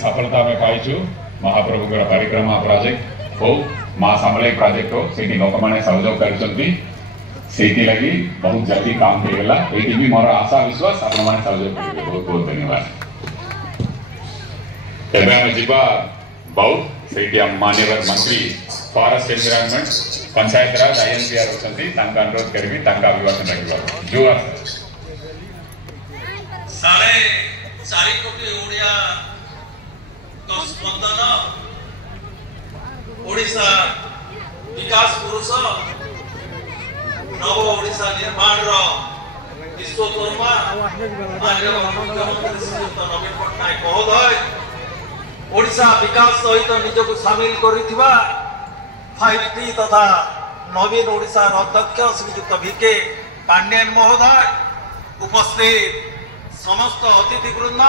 सफलता में पाइछु महाप्रभु परिक्रमा प्रोजेक्ट हो माँ सामलाई प्रोजेक्ट हो से लोक मैंने सहयोग कर लगी बहुत जल्दी काम होगा ये भी मोर आशा विश्वास आप सहयोग करेंगे। बहुत बहुत धन्यवाद। एवं आम जीवा बहुत से मान्यवर मंत्री फॉरेस्ट एनवायरनमेंट पंचायत राज INPR अच्छा अनुरोध करी अभिभाषण रखा जो साढ़े 4 कोटी ओडिया तो स्पंदन ओडिशा विकास पुरुष नव ओडिशा निर्माण विश्वकर्मा मुख्यमंत्री श्रीयुक्त नवीन पट्टनायक महोदय ओडिशा विकास सहित निजक सामिल करिथिबा 5T तथा नवीन ओडिशा अध्यक्ष श्रीयुक्त VK पांड्यन महोदय उपस्थित समस्त अतिथि वृंद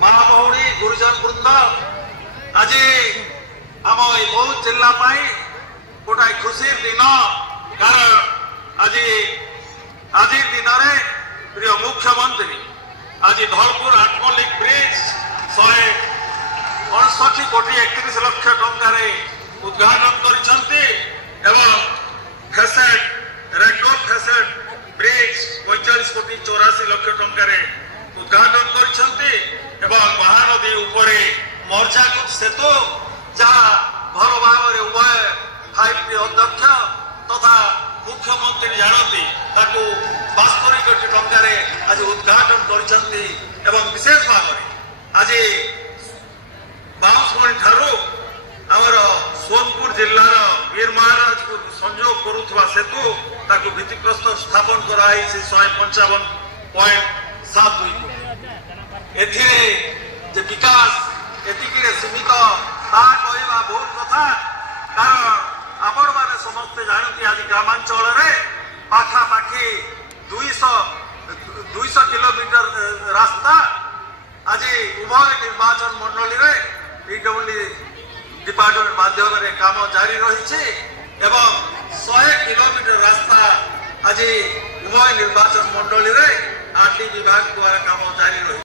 माँ भौणी गुरुजन वृंद आज आम बौद्ध जिला गोटे खुशी दिन कारण आज दिन में प्रिय मुख्यमंत्री आज धलपुर आठमल्लिक ब्रिज 159 कोटी 31 लाख टंकार उद्घाटन करछन्ति एवं फैसेट रेडोक फैसेट ब्रिज 45 कोटी 84 लाख टंकार उद्घाटन करछन्ति एवं महानदी उपरे मर्जाकुद सेतु जहाँ भल भाव उभय 5T अध्यक्ष तथा मुख्यमंत्री जानती ताकू 72 कोटी टंकार आज उद्घाटन करछन्ति एवं विशेष भाव आज बाउंसमणि ठारू आमर सोनपुर जिलार वीर महाराज को संयोग करुवा सेतु ताकू भित्तिप्रस्तर स्थापन कराई 155.72 एथिरे जे विकास एतिकिरे सीमित ता कहवा भूल कथा कारण आपण माने समस्त जानती आज ग्रामांचल रे पाखापाखी 200 किलोमीटर रास्ता आज उभय निर्वाचन मंडली रे PWD डिपार्टमेंट माध्यम काम जारी रही एवं 100 किलोमीटर रास्ता आज उभय निर्वाचन मंडली रे RD विभाग द्वारा काम जारी रही।